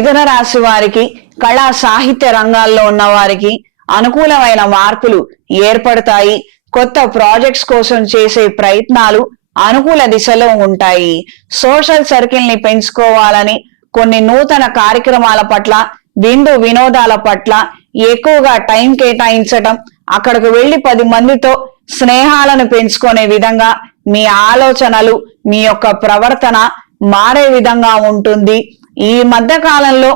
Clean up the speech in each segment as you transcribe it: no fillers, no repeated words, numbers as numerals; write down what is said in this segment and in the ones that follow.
మిథున రాశి వారికి కళా సాహిత్య రంగాల్లో ఉన్న వారికి అనుకూలమైన మార్పులు ఏర్పడతాయి. కొత్త ప్రాజెక్ట్స్ కోసం చేసే ప్రయత్నాలు అనుకూల దిశలో ఉంటాయి. సోషల్ సర్కిల్ ని పెంచుకోవాలని కొన్ని నూతన కార్యక్రమాల పట్ల, విందు వినోదాల పట్ల ఎక్కువగా టైం కేటాయించటం, అక్కడికి వెళ్లి 10 మందితో స్నేహాలను పెంచుకునే విధంగా మీ ఆలోచనలు, మీ యొక్క ప్రవర్తన మారే విధంగా ఉంటుంది. ఈ మధ్య కాలంలో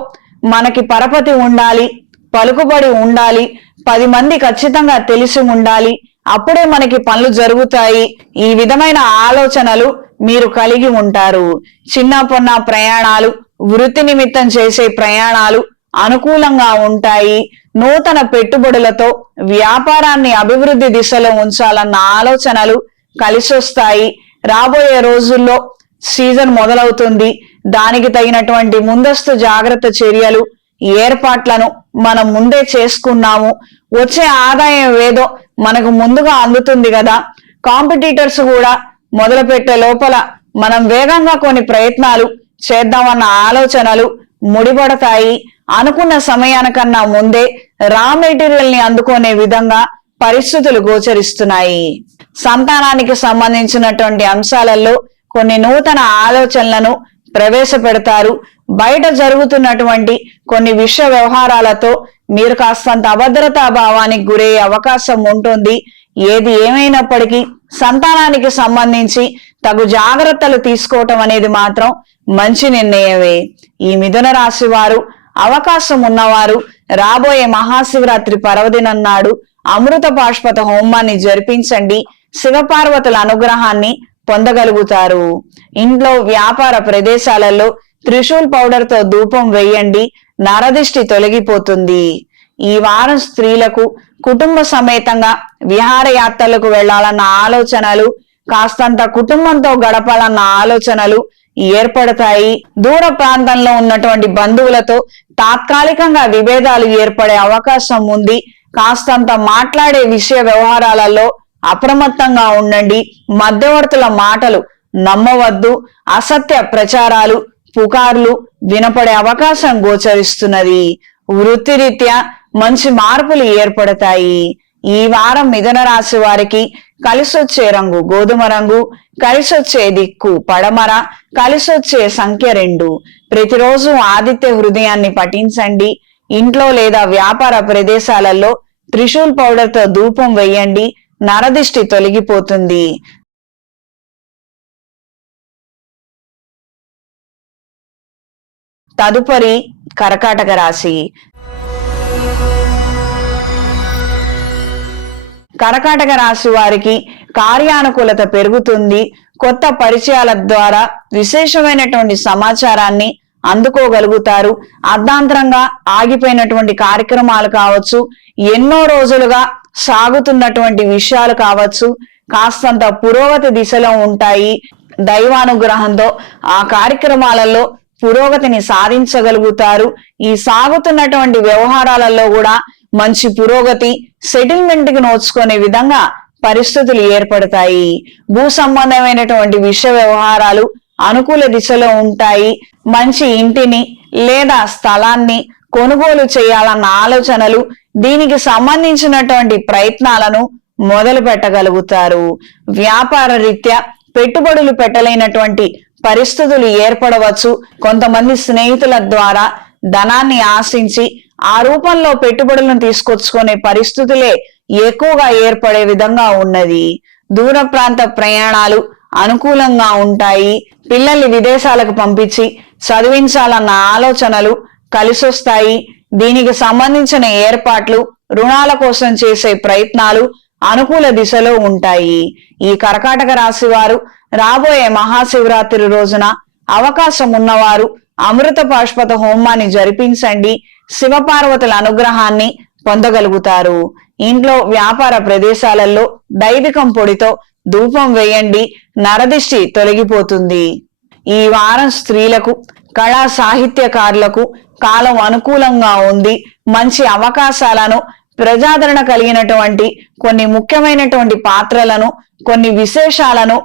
మనకి పరపతి ఉండాలి, పలుకుబడి ఉండాలి, 10 మంది ఖచ్చితంగా తెలిసి ఉండాలి, అప్పుడే మనకి పనులు జరుగుతాయి. ఈ విధమైన ఆలోచనలు మీరు కలిగి ఉంటారు. చిన్న పొన్న ప్రయాణాలు, వృత్తి నిమిత్తం చేసే ప్రయాణాలు అనుకూలంగా ఉంటాయి. నూతన పెట్టుబడులతో వ్యాపారాన్ని అభివృద్ధి దిశలో ఉంచాలన్న ఆలోచనలు కలిసొస్తాయి. రాబోయే రోజుల్లో సీజన్ మొదలవుతుంది. దానికి తగినటువంటి ముందస్తు జాగ్రత్త చర్యలు, ఏర్పాట్లను మనం ముందే చేసుకున్నాము. వచ్చే ఆదాయం ఏదో మనకు ముందుగా అందుతుంది కదా. కాంపిటీటర్స్ కూడా మొదలు పెట్టే లోపల మనం వేగంగా కొన్ని ప్రయత్నాలు చేద్దామన్న ఆలోచనలు ముడిపడతాయి. అనుకున్న సమయానికన్నా ముందే రా మెటీరియల్ ని అందుకునే విధంగా పరిస్థితులు గోచరిస్తున్నాయి. సంతానానికి సంబంధించినటువంటి అంశాలలో కొన్ని నూతన ఆలోచనలను ప్రవేశపెడతారు. బయట జరుగుతున్నటువంటి కొన్ని విషయ వ్యవహారాలతో మీరు కాస్తంత అభద్రతా భావానికి గురయ్యే అవకాశం ఉంటుంది. ఏది ఏమైనప్పటికీ సంతానానికి సంబంధించి తగు జాగ్రత్తలు తీసుకోవటం అనేది మాత్రం మంచి నిర్ణయమే. ఈ మిథున రాశి వారు, అవకాశం ఉన్నవారు రాబోయే మహాశివరాత్రి పర్వదినం నాడు అమృత పాష్పత హోమాన్ని జరిపించండి. శివపార్వతుల అనుగ్రహాన్ని పొందగలుగుతారు. ఇంట్లో, వ్యాపార ప్రదేశాలలో త్రిశూల్ పౌడర్ తో ధూపం వేయండి. నరదిష్టి తొలగిపోతుంది. ఈ వారం స్త్రీలకు కుటుంబ సమేతంగా విహారయాత్రలకు వెళ్లాలన్న ఆలోచనలు, కాస్తంత కుటుంబంతో గడపాలన్న ఆలోచనలు ఏర్పడతాయి. దూర ప్రాంతంలో ఉన్నటువంటి బంధువులతో తాత్కాలికంగా విభేదాలు ఏర్పడే అవకాశం ఉంది. కాస్తంత మాట్లాడే విషయ వ్యవహారాలలో అప్రమత్తంగా ఉండండి. మధ్యవర్తుల మాటలు నమ్మవద్దు. అసత్య ప్రచారాలు, పుకార్లు వినపడే అవకాశం గోచరిస్తున్నది. వృత్తిరీత్యా మంచి మార్పులు ఏర్పడతాయి. ఈ వారం మిథున రాశి వారికి కలిసొచ్చే రంగు గోధుమ రంగు, కలిసొచ్చే దిక్కు పడమర, కలిసొచ్చే సంఖ్య 2. ప్రతిరోజు ఆదిత్య హృదయాన్ని పఠించండి. ఇంట్లో లేదా వ్యాపార ప్రదేశాలలో త్రిశూల్ పౌడర్ తో ధూపం వేయండి. నరదిష్టి తొలగిపోతుంది. తదుపరి కర్కాటక రాశి. కర్కాటక రాశి వారికి కార్యానుకూలత పెరుగుతుంది. కొత్త పరిచయాల ద్వారా విశేషమైనటువంటి సమాచారాన్ని అందుకోగలుగుతారు. అర్ధాంతరంగా ఆగిపోయినటువంటి కార్యక్రమాలు కావచ్చు, ఎన్నో రోజులుగా సాగుతున్నటువంటి విషయాలు కావచ్చు, కాస్తంత పురోగతి దిశలో ఉంటాయి. దైవానుగ్రహంతో ఆ కార్యక్రమాలలో పురోగతిని సాధించగలుగుతారు. ఈ సాగుతున్నటువంటి వ్యవహారాలలో కూడా మంచి పురోగతి, సెటిల్మెంట్ కి నోచుకునే విధంగా పరిస్థితులు ఏర్పడతాయి. భూ సంబంధమైనటువంటి విషయ వ్యవహారాలు అనుకూల దిశలో ఉంటాయి. మంచి ఇంటిని లేదా స్థలాన్ని కొనుగోలు చేయాలన్న ఆలోచనలు, దీనికి సంబంధించినటువంటి ప్రయత్నాలను మొదలు పెట్టగలుగుతారు. వ్యాపార రీత్యా పెట్టుబడులు పెట్టలేనటువంటి పరిస్థితులు ఏర్పడవచ్చు. కొంతమంది స్నేహితుల ద్వారా ధనాన్ని ఆశించి ఆ రూపంలో పెట్టుబడులను తీసుకొచ్చుకునే పరిస్థితులే ఎక్కువగా ఏర్పడే విధంగా ఉన్నది. దూర ప్రాంత ప్రయాణాలు అనుకూలంగా ఉంటాయి. పిల్లల్ని విదేశాలకు పంపించి చదివించాలన్న ఆలోచనలు కలిసొస్తాయి. దీనికి సంబంధించిన ఏర్పాట్లు, రుణాల కోసం చేసే ప్రయత్నాలు అనుకూల దిశలో ఉంటాయి. ఈ కర్కాటక రాశి వారు రాబోయే మహాశివరాత్రి రోజున అవకాశం ఉన్నవారు అమృత పాష్పత హోమాన్ని జరిపించండి. శివపార్వతుల అనుగ్రహాన్ని పొందగలుగుతారు. ఇంట్లో, వ్యాపార ప్రదేశాలలో దైవికం పొడితో ధూపం వేయండి. నరదిష్టి తొలగిపోతుంది. ఈ వారం స్త్రీలకు, కళా సాహిత్యకారులకు కాలం అనుకూలంగా ఉంది. మంచి అవకాశాలను, ప్రజాదరణ కలిగినటువంటి కొన్ని ముఖ్యమైనటువంటి పాత్రలను, కొన్ని విశేషాలను